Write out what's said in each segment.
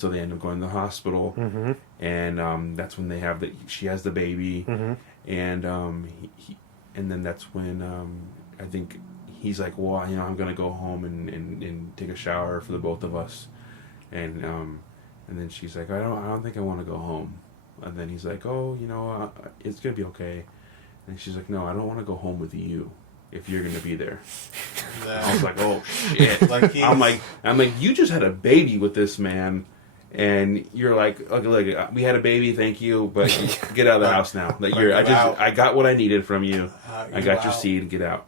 So they end up going to the hospital, and that's when they have she has the baby, and and then that's when I think he's like, well, I'm gonna go home and take a shower for the both of us, and then she's like, I don't think I want to go home, and then he's like, oh, it's gonna be okay, and she's like, no, I don't want to go home with you. If you're gonna be there, I was like, oh shit! I'm like, you just had a baby with this man, and you're like, okay, look, we had a baby, thank you, but get out of the house now. I got what I needed from you. I got your seed. Get out.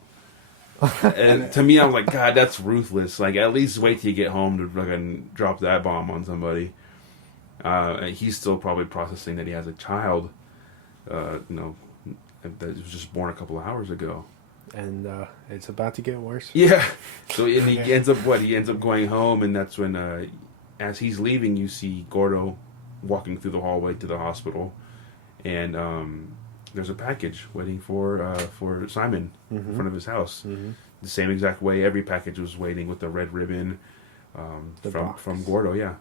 And to me, I was like, God, that's ruthless. Like, at least wait till you get home to fucking drop that bomb on somebody. He's still probably processing that he has a child. That was just born a couple of hours ago. And it's about to get worse. Yeah. So and he ends up He ends up going home, and that's when, as he's leaving, you see Gordo walking through the hallway to the hospital, and there's a package waiting for Simon in front of his house. The same exact way every package was waiting, with the red ribbon from Gordo. Yeah.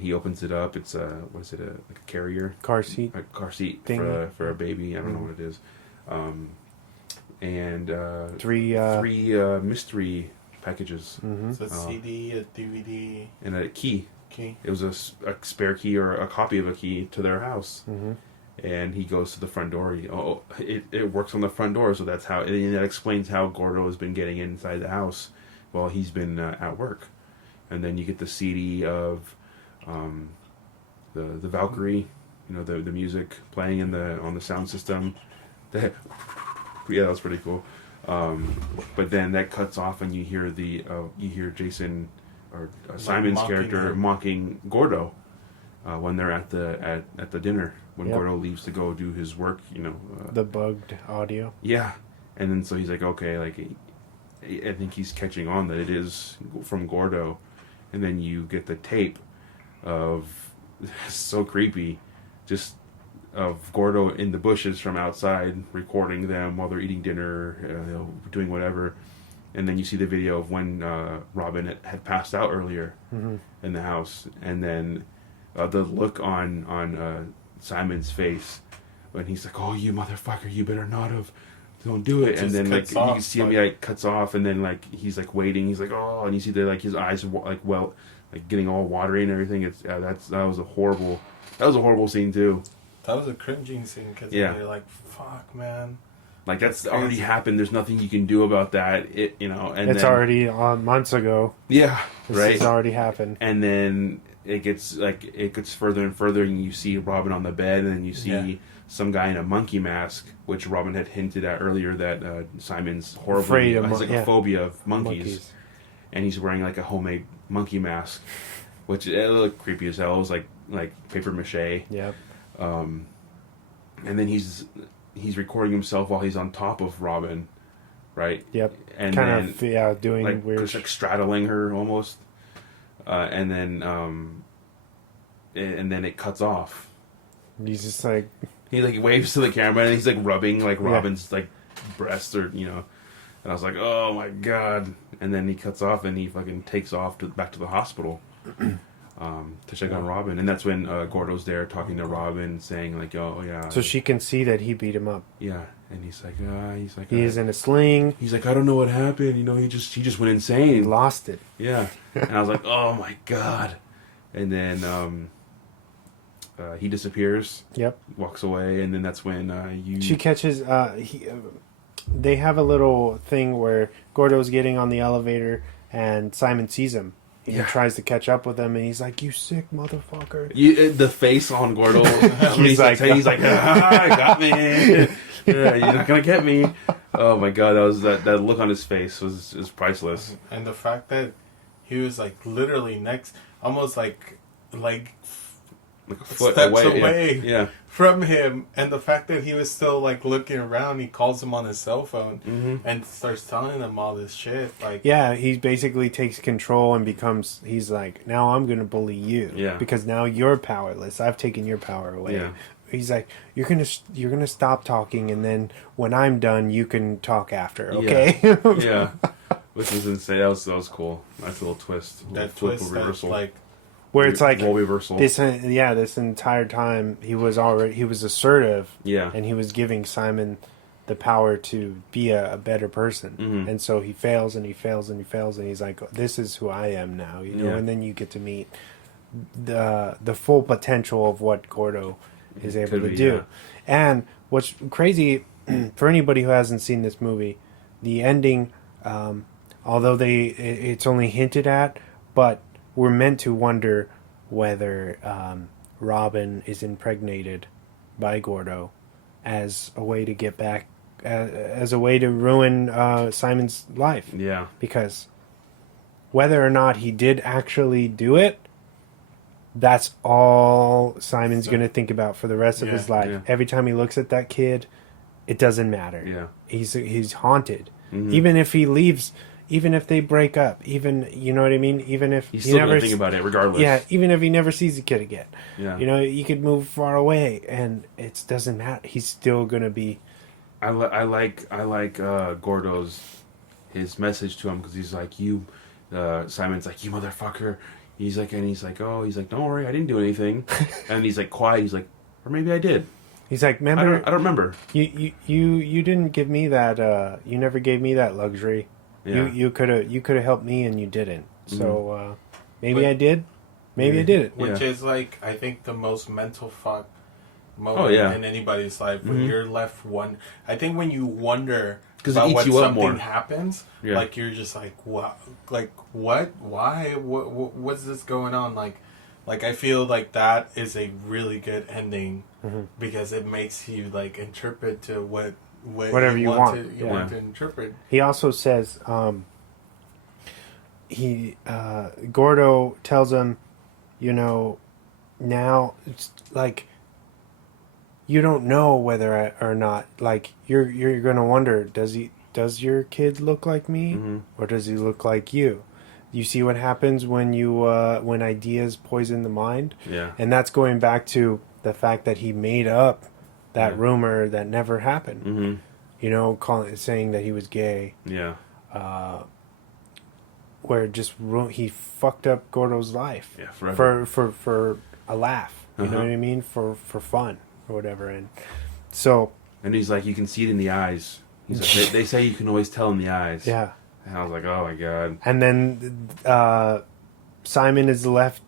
He opens it up. It's like a carrier car seat thing for a baby. I don't know what it is. And three mystery packages. So a CD, a DVD, and a key. It was a spare key or a copy of a key to their house. And he goes to the front door. It works on the front door, so that's how. And that explains how Gordo has been getting inside the house while he's been at work. And then you get the CD of the Valkyrie, the music playing on the sound system. Yeah, that was pretty cool. But then that cuts off, and you hear Jason or Simon's character mocking Gordo when they're at the dinner, when Gordo leaves to go do his work. The bugged audio. Yeah, and then so he's like, okay, like I think he's catching on that it is from Gordo, and then you get the tape of so creepy, just of Gordo in the bushes from outside recording them while they're eating dinner, doing whatever, and then you see the video of when Robin had passed out earlier in the house, and then the look on Simon's face when he's like, "Oh, you motherfucker, you better not have, don't do it," and then like you can see him cuts off, and then like he's like waiting, he's like, oh, and you see his eyes getting all watery and everything. That was a horrible scene too. That was a cringing scene because you're like, fuck, man. Like, that's already happened. There's nothing you can do about that. And it's already months ago. Yeah, right. This has already happened. And then it gets further and further, and you see Robin on the bed, and then you see some guy in a monkey mask, which Robin had hinted at earlier that Simon's horribly has a phobia of monkeys, and he's wearing like a homemade monkey mask, which it looked creepy as hell. It was like paper mache. Yep. And then he's recording himself while he's on top of Robin, right? Yep. And doing like, weird, just like straddling her almost, and then it cuts off. He's just like he like waves to the camera, and he's like rubbing like Robin's like breast or and I was like, oh my god! And then he cuts off, and he fucking takes off back to the hospital. To check on Robin, and that's when Gordo's there talking to Robin, saying like, "Oh yeah." So she can see that he beat him up. Yeah, and he's like, he is in a sling. He's like, I don't know what happened. He just went insane. He lost it. Yeah, and I was like, oh my god. And then he disappears. Yep. Walks away, and then that's when she catches. They have a little thing where Gordo's getting on the elevator, and Simon sees him. He tries to catch up with him, and he's like, "You sick motherfucker!" The face on Gordo. he's like, got me. Yeah, you're not gonna get me. Oh my god, that look on his face was priceless. And the fact that he was like literally next, almost like a foot steps away yeah. from him, and the fact that he was still like looking around, he calls him on his cell phone and starts telling him all this shit. Like, yeah, he basically takes control and he's like, now I'm gonna bully you, because now you're powerless. I've taken your power away. Yeah. He's like, you're gonna stop talking, and then when I'm done, you can talk after. Okay. Yeah. Which was insane. That was cool. Nice little twist. That twist, reversal. Like, where it's like role reversal. This entire time he was assertive, Yeah. and he was giving Simon the power to be a better person, and so he fails and he fails and he fails, and he's like, "This is who I am now," you know. And then you get to meet the full potential of what Gordo is able to do. And what's crazy for anybody who hasn't seen this movie, the ending, although it's only hinted at, but we're meant to wonder whether Robin is impregnated by Gordo as a way to get back, as a way to ruin Simon's life. Yeah. Because whether or not he did actually do it, that's all Simon's going to think about for the rest of his life. Yeah. Every time he looks at that kid, it doesn't matter. Yeah. He's haunted. Even if he leaves, even if they break up, even, you know what I mean? Even if he's still going to think about it regardless. Yeah, even if he never sees the kid again. Yeah. You know, he could move far away and it doesn't matter. He's still going to be... I like Gordo's, his message to him, because he's like, Simon's like, "You motherfucker." He's like, "Don't worry, I didn't do anything." And he's like quiet. He's like, "Or maybe I did." He's like, "Remember? I don't remember. You didn't give me that. You never gave me that luxury. Yeah. You could have helped me, and you didn't. So maybe I did. Maybe I did it." Which is like, I think, the most mental fuck moment in anybody's life, when you're left I think when you wonder about when something happens, like, you're just like, wow, like, what, why, what's this going on? Like I feel like that is a really good ending, because it makes you like interpret to whatever you want to interpret. He also says, Gordo tells him, you know, now it's like, you don't know whether or not, like, you're gonna wonder, does your kid look like me, or does he look like you? You see what happens when when ideas poison the mind? Yeah. And that's going back to the fact that he made up that rumor that never happened. You know, saying that he was gay. Yeah. Where he fucked up Gordo's life. Yeah, forever. For a laugh. You know what I mean? For fun or whatever. And so. And he's like, you can see it in the eyes. He's like, they say you can always tell in the eyes. Yeah. And I was like, oh my god. And then Simon is left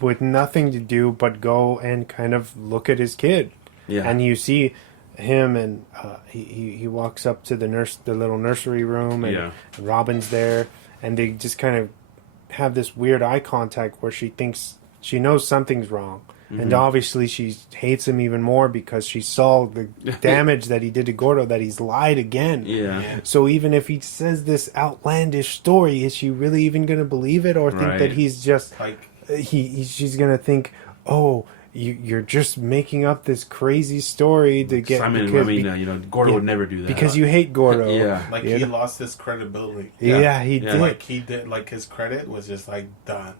with nothing to do but go and kind of look at his kid. Yeah. And you see him, and he walks up to the little nursery room, and Robin's there, and they just kind of have this weird eye contact where she thinks she knows something's wrong. And obviously she hates him even more because she saw the damage that he did to Gordo, that he's lied again. Yeah. So even if he says this outlandish story, is she really even going to believe it, or think that he's just like she's going to think, "Oh, you're just making up this crazy story to get Simon, Gordo would never do that because you hate Gordo." He lost his credibility. Yeah, he did. Like he did. Like his credit was just like done.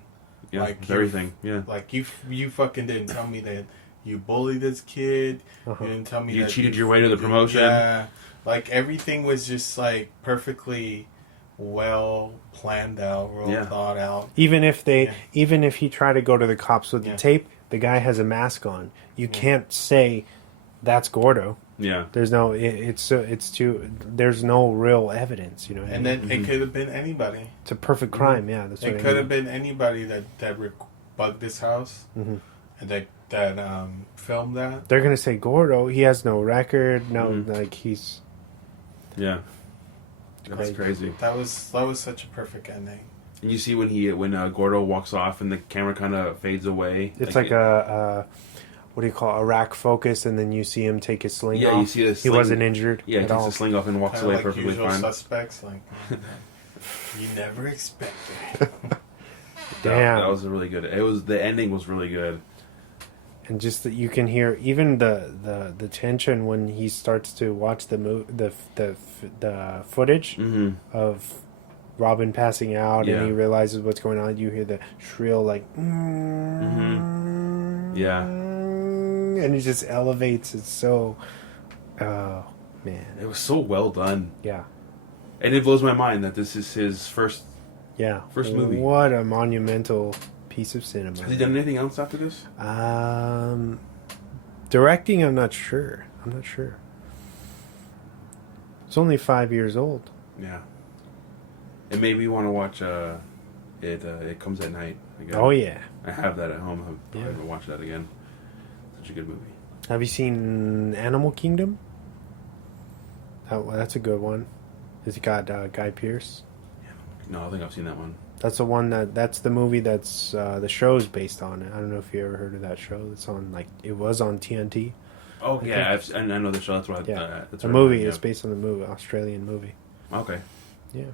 Yeah, like everything. Like you fucking didn't tell me that you bullied this kid. You didn't tell me you that cheated your way to the promotion. Yeah, like everything was just like perfectly well planned out, thought out. Even if he tried to go to the cops with the tape, the guy has a mask on. You can't say that's Gordo. Yeah. There's no. There's no real evidence. You know. And then it could have been anybody. It's a perfect crime. Yeah. That's what it could have been anybody that bugged this house and that filmed that. They're gonna say Gordo. He has no record. No, like he's. Yeah. That's crazy. That was such a perfect ending. And you see when Gordo walks off and the camera kind of fades away. It's like a what do you call it, a rack focus, and then you see him take his sling off. Yeah, you see the sling. He wasn't injured. Yeah, he takes the sling off and walks away like perfectly usual fine. Suspects, like you never expected. Damn, that was a really good. The ending was really good. And just that you can hear even the tension when he starts to watch the footage of Robin passing out, and he realizes what's going on. You hear the shrill like, yeah, and it just elevates. It's so, oh man, it was so well done. Yeah, and it blows my mind that this is his first movie. What a monumental piece piece of cinema. Has he done anything else after this? Directing, I'm not sure. It's only 5 years old. Yeah. It made me want to watch It Comes at Night again. Oh, yeah. I have that at home. I'm probably going to watch that again. Such a good movie. Have you seen Animal Kingdom? That's a good one. Has it got Guy Pearce? No, I think I've seen that one. That's the one that's the movie that's the show's based on it. I don't know if you ever heard of that show. It's on it was on TNT. Oh yeah, I know the show. That's why. Yeah, that's the movie is based on the movie, Australian movie. Okay. Yeah.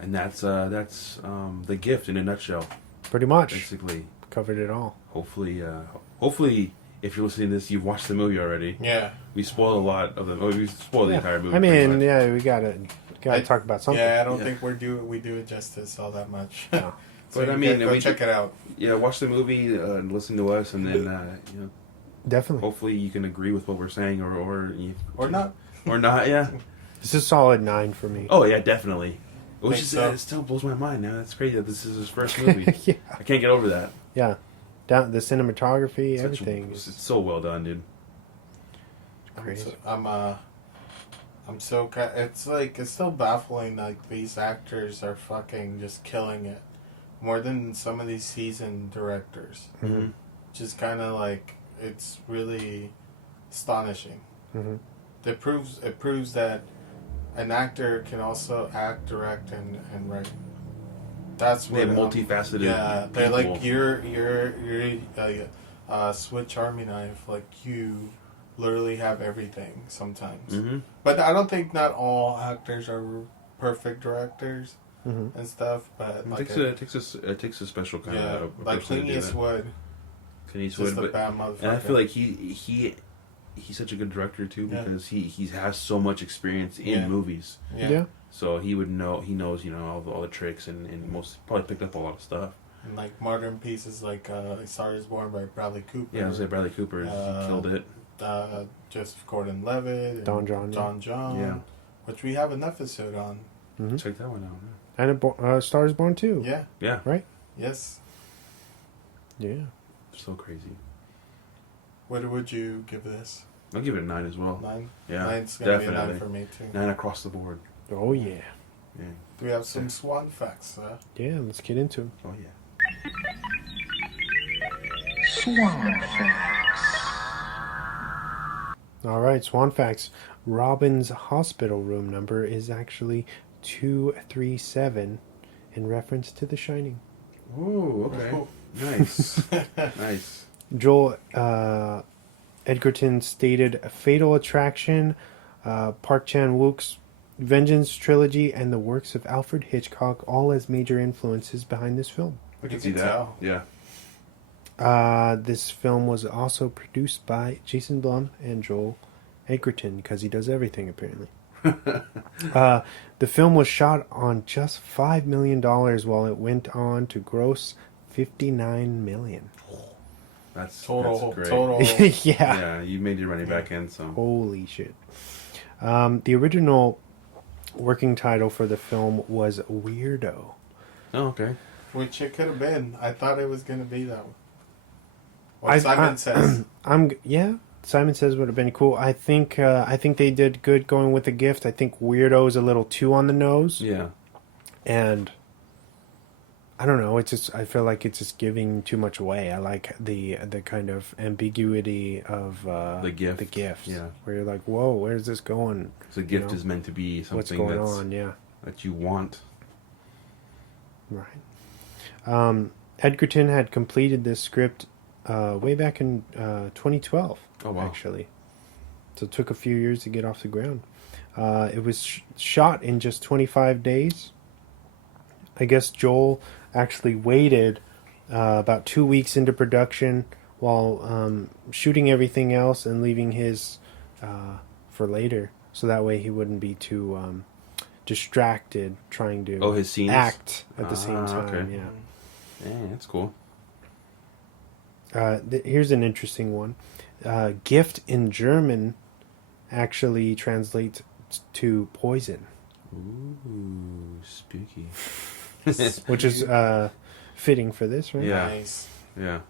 And that's The Gift in a nutshell. Pretty much. Basically covered it all. Hopefully, if you're listening to this, you've watched the movie already. Yeah. We spoiled a lot of the. We spoiled the entire movie. I mean, we gotta talk about something. Yeah, I don't think we do it justice all that much. No. So but I mean, go check it out. Yeah, watch the movie and listen to us, and then definitely. Hopefully, you can agree with what we're saying, or not, or not. Yeah, this is a solid 9 for me. Oh yeah, definitely. Which is so. It still blows my mind now. It's crazy that this is his first movie. Yeah. I can't get over that. Yeah, the cinematography, everything. It's so well done, dude. Crazy. It's still baffling. Like these actors are fucking just killing it, more than some of these seasoned directors. Mm-hmm. Just kind of like it's really astonishing. Mm-hmm. It proves that an actor can also act, direct, and write. That's what they're multifaceted. Yeah, they're people. like you're switch army knife. Like you literally have everything sometimes. Mm-hmm. But I don't think not all actors are perfect directors Mm-hmm. and stuff. But it takes a special kind of like Clint Eastwood. Just a bad motherfucker. And I feel like he's such a good director too because he has so much experience in movies. Yeah. So he knows all the tricks and probably picked up a lot of stuff. And like modern pieces like Star is Born by Bradley Cooper. Yeah, I was like Bradley Cooper. He killed it. Joseph Gordon-Levitt. Don John. Yeah. Which we have an episode on. Mm-hmm. Check that one out. And Star is Born too. Yeah. Yeah. Right? Yes. Yeah. So crazy. What would you give this? I'll give it a 9 as well. 9? Yeah. 9's going to be a definitely. 9 for me too. 9 across the board. Oh yeah. Yeah. Do we have some swan facts? Yeah, let's get into them. Oh yeah. Swan facts. All right, Swan facts. Robin's hospital room number is actually 237 in reference to The Shining. Ooh, okay. Nice. Nice. Joel Edgerton stated Fatal Attraction, Park Chan-wook's Vengeance trilogy, and the works of Alfred Hitchcock all as major influences behind this film. I can see that. Yeah. This film was also produced by Jason Blum and Joel Edgerton because he does everything apparently. The film was shot on just $5 million while it went on to gross $59 million. That's total. Yeah. Yeah, you made your money back in, so. Holy shit. The original working title for the film was Weirdo. Oh, okay. Which it could have been. I thought it was going to be that one. What Simon Says. Simon Says would have been cool. I think they did good going with The Gift. I think Weirdo is a little too on the nose. Yeah. And I don't know. It's just I feel like it's just giving too much away. I like the kind of ambiguity of The Gift. The Gift. Yeah. Where you're like, whoa, where's this going? The Gift is meant to be something what's going on? Yeah. that you want. Right. Edgerton had completed this script way back in 2012. Oh, wow. Actually. So it took a few years to get off the ground. It was shot in just 25 days. I guess Joel actually waited about 2 weeks into production while shooting everything else and leaving his for later. So that way he wouldn't be too distracted trying to his scenes? act at the same time. Okay. Yeah. Yeah, that's cool. Here's an interesting one. Gift in German actually translates to poison. Ooh, spooky. Which is fitting for this, right? Yeah. Nice. Yeah.